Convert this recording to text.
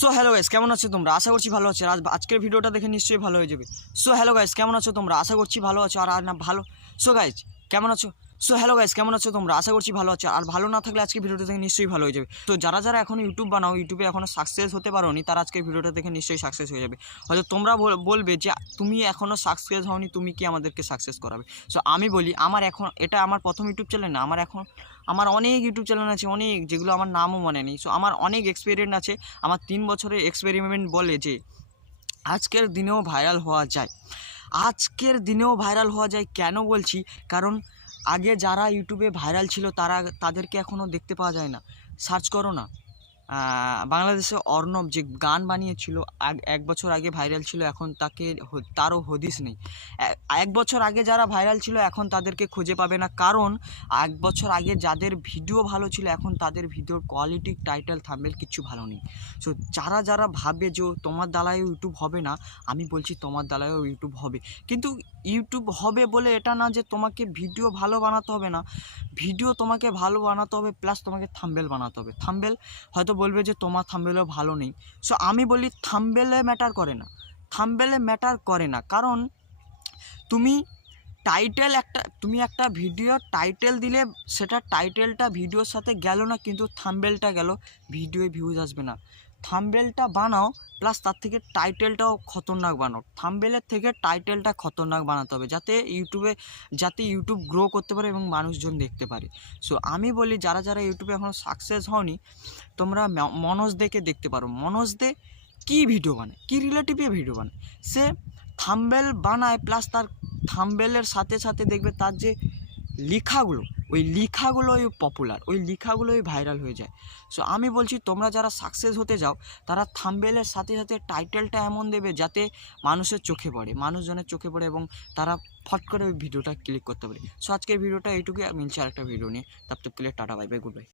So hello guys কেমন আছো তোমরা? আশা করছি ভালো আছো। আর আজ আজকের ভিডিওটা দেখে নিশ্চয়ই ভালো হয়ে যাবে। সো হ্যালো গাইস কেমন আছো তোমরা? আশা করছি ভালো আছো। আর আর না, ভালো। সো গাইস কেমন আছো? সো হ্যালো গাইস কেমন আছো তোমরা? আশা করছি ভালো আছো। আর ভালো না থাকলে আজকে ভিডিওটা দেখে নিশ্চয়ই ভালো হয়ে যাবে। তো যারা যারা এখন ইউটিউব বানাও ইউটিউবে এখনও সাকসেস হতে পারোনি, তারা আজকের ভিডিওটা দেখে নিশ্চয়ই সাকসেস হয়ে যাবে। হয়তো তোমরা বল- বলবে যে, তুমি এখনও সাকসেস হওনি, তুমি কি আমাদেরকে সাকসেস করাবে? সো আমি বলি, আমার এখন, এটা আমার প্রথম ইউটিউব চ্যানেল না, আমার এখন, আমার অনেক ইউটিউব চ্যানেল আছে, অনেক, যেগুলো আমার নামও মনে নেই। সো আমার অনেক এক্সপেরিয়েন্ট আছে। আমার তিন বছরের এক্সপেরিমেন্ট বলে যে, আজকের দিনেও ভাইরাল হওয়া যায়। আজকের দিনেও ভাইরাল হওয়া যায় কেন বলছি? কারণ আগে যারা ইউটিউবে ভাইরাল ছিল তারা, তাদেরকে এখনও দেখতে পাওয়া যায় না। সার্চ করো না। বাংলাদেশে অর্ণব যে গান বানিয়েছিল এক বছর আগে ভাইরাল ছিল, এখন তাকে তারও হদিস নেই। এক বছর আগে যারা ভাইরাল ছিল, এখন তাদেরকে খুঁজে পাবে না। কারণ, এক বছর আগে যাদের ভিডিও ভালো ছিল, এখন তাদের ভিডিওর কোয়ালিটি, টাইটেল থাম্বেল কিছু ভালো নেই। সো যারা যারা ভাবে যে তোমার দ্বারায়ও ইউটিউব হবে না, আমি বলছি তোমার দ্বারায়ও ইউটিউব হবে। কিন্তু ইউটিউব হবে বলে এটা না যে তোমাকে ভিডিও ভালো বানাতে হবে না। ভিডিও তোমাকে ভালো বানাতে হবে, প্লাস তোমাকে থাম্বেল বানাতে হবে। থাম্বেল হয়তো বলবে যে তোমার থাম্বেলও ভালো নেই। সো আমি বলি থাম্বেলে ম্যাটার করে না। থাম্বেলে ম্যাটার করে না। কারণ তুমি টাইটেল একটা, তুমি একটা ভিডিও টাইটেল দিলে সেটা টাইটেলটা ভিডিওর সাথে গেল না, কিন্তু থাম্বেলটা গেল ভিডিওয়ে ভিউজ আসবে না। থাম্বেলটা বানাও প্লাস তার থেকে টাইটেলটাও খতরনাক বানাও। থামবেলের থেকে টাইটেলটা খতরনাক বানাতে হবে, যাতে ইউটিউবে, যাতে ইউটিউব গ্রো করতে পারে এবং মানুষজন দেখতে পারে। সো আমি বলি যারা যারা ইউটিউবে এখনও সাকসেস হওনি, তোমরা মনোজ দেখে দেখতে পারো। মনোজ দে কী ভিডিও বানায়? কী রিলেটিভে ভিডিও বানায়? সে থামবেল বানায় প্লাস তার থাম্বেলের সাথে সাথে দেখবে তার যে লেখাগুলো ওই লেখাগুলোই পপুলার ওই লেখাগুলোই ভাইরাল হয়ে যায়। সো আমি বলছি, তোমরা যারা সাকসেস হতে যাও, তারা থাম্বেলের সাথে সাথে টাইটেলটা এমন দেবে যাতে মানুষের চোখে পড়ে, মানুষজনের চোখে পড়ে এবং তারা ফট করে ওই ভিডিওটা ক্লিক করতে পারে। সো আজকের ভিডিওটা এইটুকুই মিলছে আরেকটা ভিডিও নিয়ে। তার তো play tata bye bye good bye